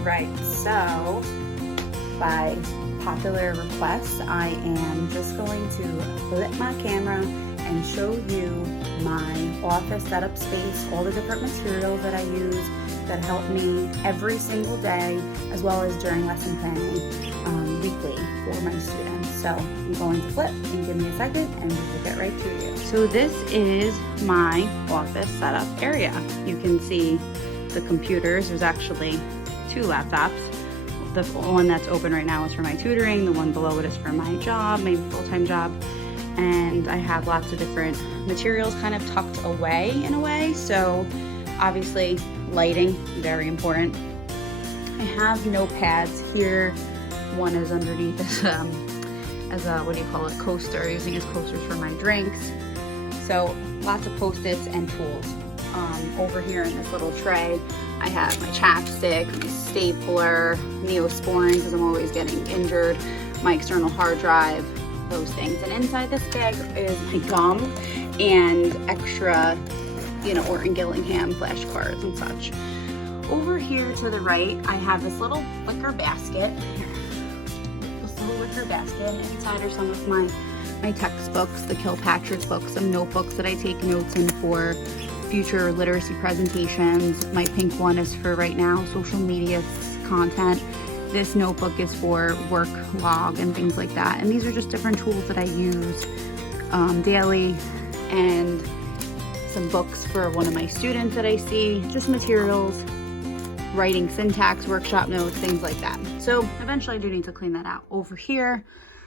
Alright, so by popular request, I am just going to flip my camera and show you my office setup space, all the different materials that I use that help me every single day, as well as during lesson planning weekly for my students. So I'm going to flip and give me a second and we will get right to you. So this is my office setup area. You can see the computers. There's actually 2 laptops. The one that's open right now is for my tutoring. The one below it is for my job, my full-time job. And I have lots of different materials kind of tucked away in a way. So obviously lighting, very important. I have notepads here. One is underneath this as a, what do you call it, coaster, using as coasters for my drinks. So lots of Post-its and tools. Over here in this little tray, I have my chapstick, my stapler, Neosporin because I'm always getting injured, my external hard drive, those things. And inside this bag is my gum and extra, Orton Gillingham flashcards and such. Over here to the right, I have this little wicker basket. This little wicker basket, and inside are some of my textbooks, the Kilpatrick books, some notebooks that I take notes in for future literacy presentations. My pink one is for right now social media content. This notebook is for work log and things like that. And these are just different tools that I use daily, and some books for one of my students that I see, just materials, writing syntax, workshop notes, things like that. So eventually I do need to clean that out. Over here,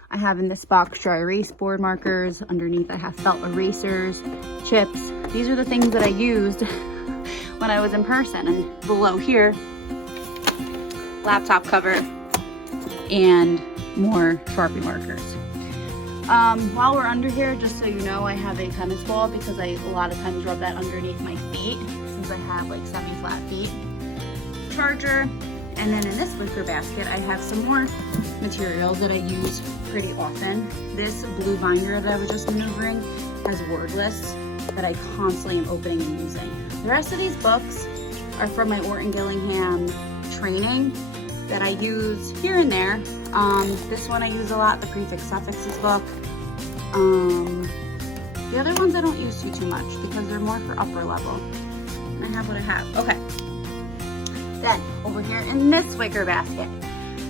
I have in this box dry erase board markers. Underneath I have felt erasers, chips. These are the things that I used when I was in person. And below here, laptop cover and more Sharpie markers. While we're under here, just so you know, I have a tennis ball because I a lot of times rub that underneath my feet since I have like semi-flat feet. Charger. And then in this wicker basket, I have some more materials that I use pretty often. This blue binder that I was just maneuvering has word lists that I constantly am opening and using. The rest of these books are from my Orton Gillingham training that I use here and there. This one I use a lot, the prefix suffixes book. The other ones I don't use too much because they're more for upper level. And I have what I have. Okay. Then over here in this wicker basket,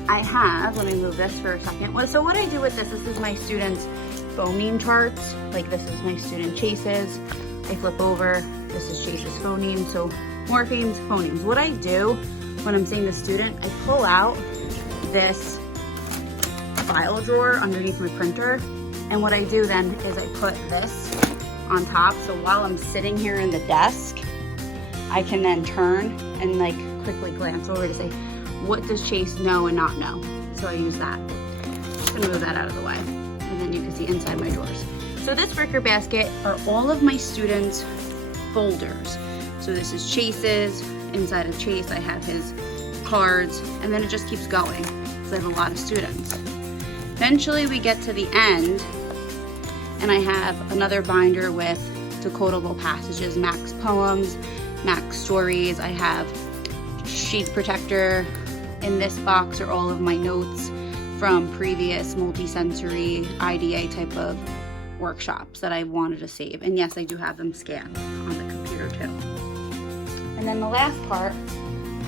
I have, let me move this for a second. So what I do with this is my students' phoneme charts. Like this is my student Chase's. I flip over, this is Chase's phoneme. So morphemes, phonemes. What I do when I'm seeing the student, I pull out this file drawer underneath my printer. And what I do then is I put this on top. So while I'm sitting here in the desk, I can then turn and like quickly glance over to say, what does Chase know and not know? So I use that. Just gonna move that out of the way. And then you can see inside my drawers. So this wicker basket are all of my students' folders. So this is Chase's. Inside of Chase, I have his cards, and then it just keeps going because I have a lot of students. Eventually we get to the end, and I have another binder with decodable passages, Max poems, Max stories. I have sheet protector. In this box are all of my notes from previous multi-sensory IDA type of workshops that I wanted to save. And yes, I do have them scanned on the computer too. And then the last part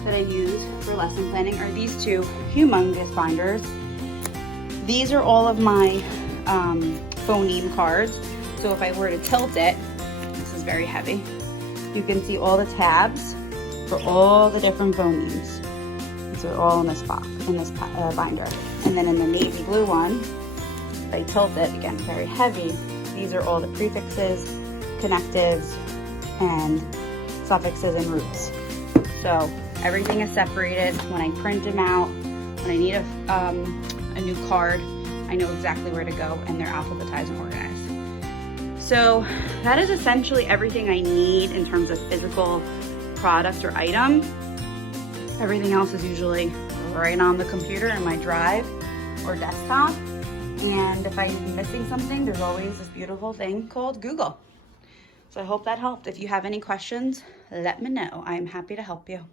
that I use for lesson planning are these 2 humongous binders. These are all of my phoneme cards. So if I were to tilt it, this is very heavy, you can see all the tabs for all the different phonemes. These are all in this box, in this binder. And then in the navy blue one, if I tilt it, again, very heavy, these are all the prefixes, connectives, and suffixes and roots. So everything is separated. When I print them out, when I need a new card, I know exactly where to go, and they're alphabetized and organized. So that is essentially everything I need in terms of physical product or item. Everything else is usually right on the computer in my drive or desktop. And if I'm missing something, there's always this beautiful thing called Google. So I hope that helped. If you have any questions, let me know. I'm happy to help you.